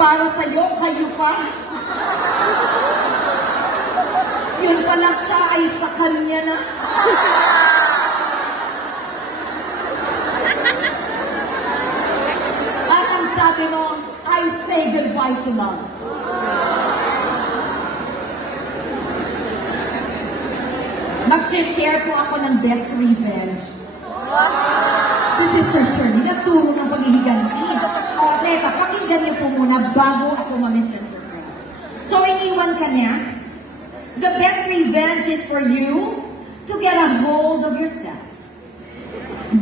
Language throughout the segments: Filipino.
para sa'yo, kayo pa. Yun pala siya ay sa kanya na. At ang sabi mo, I say goodbye to love. Mag-share po ako ng best revenge. Si Sister Shirley, nagturo ng paghihiganti. O, teka, pakinggan niyo po muna bago ako ma-misinterpret. So, iniwan ka niya. The best revenge is for you to get a hold of yourself.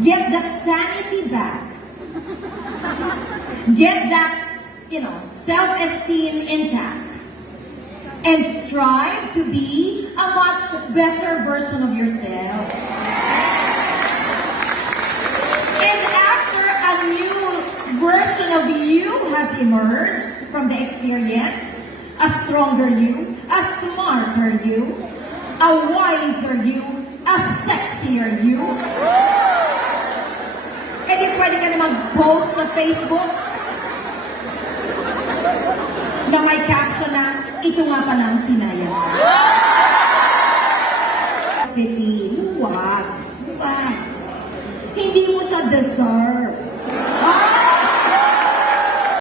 Get that sanity back. Get that, self-esteem intact. And strive to be a much better version of yourself. And after a new version of you has emerged from the experience, a stronger you, a smarter you, a wiser you, a sexier you, eh di pwede ka na mag-post sa Facebook na may caption na, ito nga pala ang sinaya. Piti, huwag. Hindi mo siya deserve.